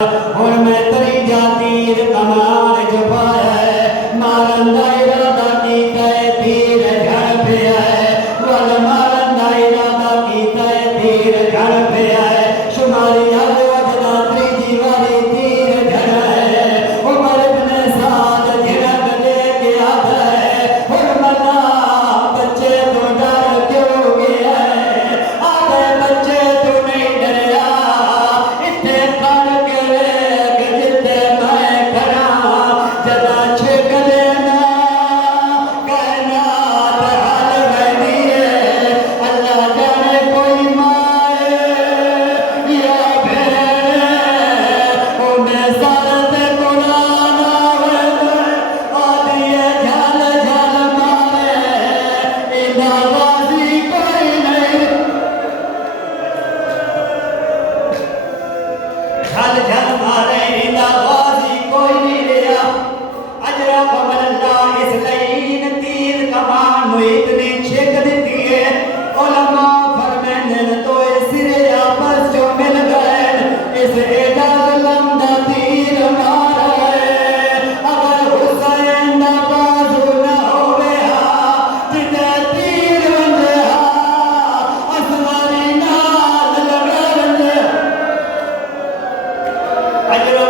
और मैं तरी जातीर कमान छुपाया है मारन दा इरादा कीता है तीर झड़ पिया है वल मारन दा इरादा कीता है तीर झड़ पिया है शुमारी अग वजदा त्रीजी वाली तीर झड़ा है उमर इब्ने साद झिड़क दे के आता है हुरमला बच्चे तो डर क्यों गया है आधे बच्चे तो नहीं डरिया इतने खड़ के जिते मैं खड़ा जदा छिक लेना कहना हाल रहनी है अल्लाह जाने कोई माए या भेड़ उन्हें सारत कुरान आदि झाल झाल मारे इना गाजी कोई नहीं झल झल मारे इंदा गाजी कोई नहीं लिया अजरा बमल्ला इस लईन तीर कमान नु इतनी छिक देती है उलमा फरमाने तो सिरे आपस जो मिल गए इस एदा लंदा तीर मारा है अगर हुसैन दा बाजू न होवे हा जिते तीर वंदे हा असवारी नाल लगा वंदे अजरा